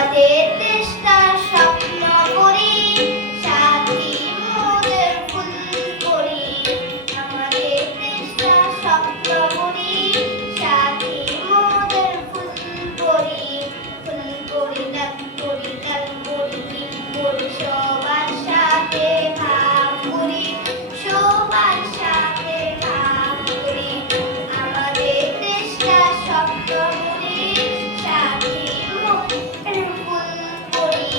আমাদের দেশটা স্বপ্ন করি, সাথী মোদের ফুল করি। আমাদের দেশটা স্বপ্ন করি, সাথী মোদের ফুল করি। ফুল করি, লাল করি, লাল করি, নীল করি, সবার সাথে ভাগ করি, সবার সাথে ভাগ করি। আমাদের দেশটা স্বপ্ন করি, সাথী মোদের ফুল করি।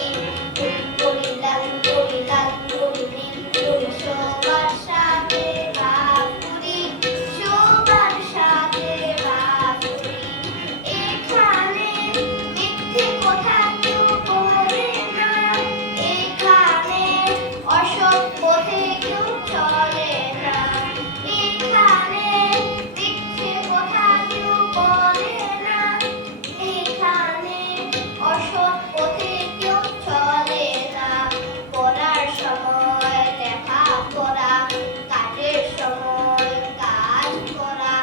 ফুল করি, লাল করি, লাল করি, নীল করি, সবার সাথে ভাগ করি, সবার সাথে ভাগ করি। এখানে মিথ্যে কথা কেউ বলে না, এখানে অসৎ পথে কেউ চলে না। এখানে মিথ্যে কথা কেউ বলে না, এখানে অসৎ পথে কেউ চলে না। পড়ার সময় লেখাপড়া, কাজের সময় কাজ করা,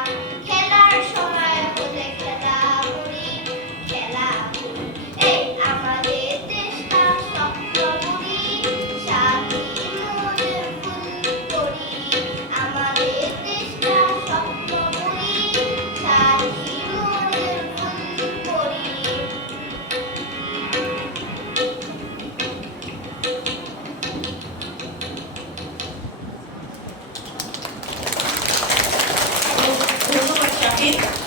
খেলার সময় হলে খেলা করি, খেলা করি। এই আমাদের দেশটা স্বপ্ন করি, সাথী মোদের ফুল করি। আমাদের দেশটা স্বপ্ন করি, সাথী মোদের ফুল করি। ধন্যবাদ শাহিদ।